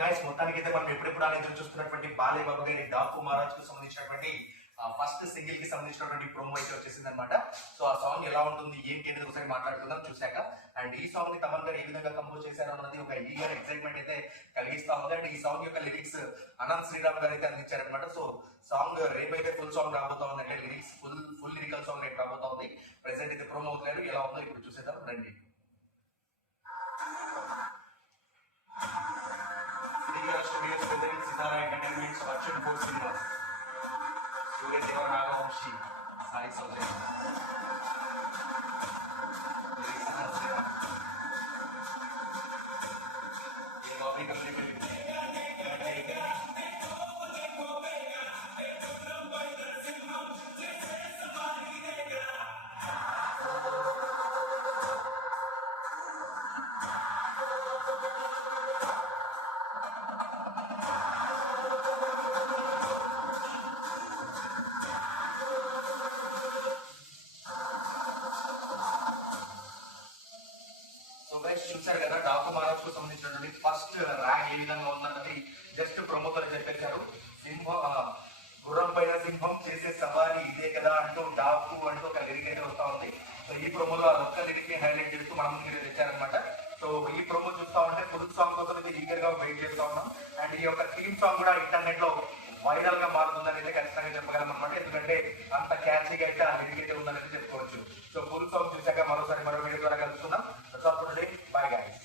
Guys మొత్తానికి అయితే మనం ఎప్పుడెప్పుడు అనేది ఎదురు చూస్తున్నటువంటి బాలే బాబు గారి డాకు మహారాజ్కు సంబంధించినటువంటి ఫస్ట్ సింగిల్కి సంబంధించినటువంటి ప్రోమో అయితే వచ్చేసింది అనమాట సో ఆ సాంగ్ ఎలా ఉంటుంది ఏంటి అనేది ఒకసారి మాట్లాడుకుందాం చూశాక. అండ్ ఈ సాంగ్ని తమన్ గారు ఏ విధంగా కంపోజ్ చేశారు అన్నది ఒక ఈగర్ ఎక్సైట్మెంట్ అయితే కలిగిస్తా ఉంది. అండ్ ఈ సాంగ్ యొక్క లిరిక్స్ అనంత్ శ్రీరామ్ గారు అయితే అందించారనమాట సో సాంగ్ రేపు అయితే ఫుల్ సాంగ్ రాబోతా ఉంది. అంటే lyrics full full lyrical song రేపు రాబోతా ఉంది. ప్రెసెంట్ అయితే ప్రోమో అవుతున్నారు ఎలా ఉందో ఇప్పుడు చూసేద్దాం. రండి. 高すぎますそれでは長押し最初です伸びが出てくる Thank you. సో గైస్ చూసారు కదా డాక్టర్ మహారాజ్కు సంబంధించినటువంటి ఫస్ట్ ర్యాంక్ ఏ విధంగా ఉందన్నది జస్ట్ ప్రమోటర్ చెప్పేశారు. సింహం గుర్రం పైన సింహం చేసే సవారి ఇదే కదా అంటూ డాకు అంటూ ఒక లిరిక్ అయితే వస్తా ఉంది. సో ఈ ప్రమోలో అది ఒక్క లిరిక్ని హైలైట్ చేస్తూ మన ముందు తెచ్చారనమాట సో ఈ ప్రోమో చూస్తా ఉంటే ఫుల్ సాంగ్ కోసం అయితే ఈగర్గా వెయిట్ చేస్తా ఉన్నాం. అండ్ ఈ యొక్క థీమ్ సాంగ్ కూడా ఇంటర్నెట్లో వైరల్గా మారుతుందని అయితే ఖచ్చితంగా చెప్పగలం అనమాట ఎందుకంటే అంత క్యాచ్గా అయితే ఆ లిరిక్ అయితే ఉందని చెప్పుకోవచ్చు. సో ఫుల్ సాంగ్ చూసాక మరోసారి మరో వీడియో ద్వారా కలుస్తున్నాం Dr. Lane. Bye, guys.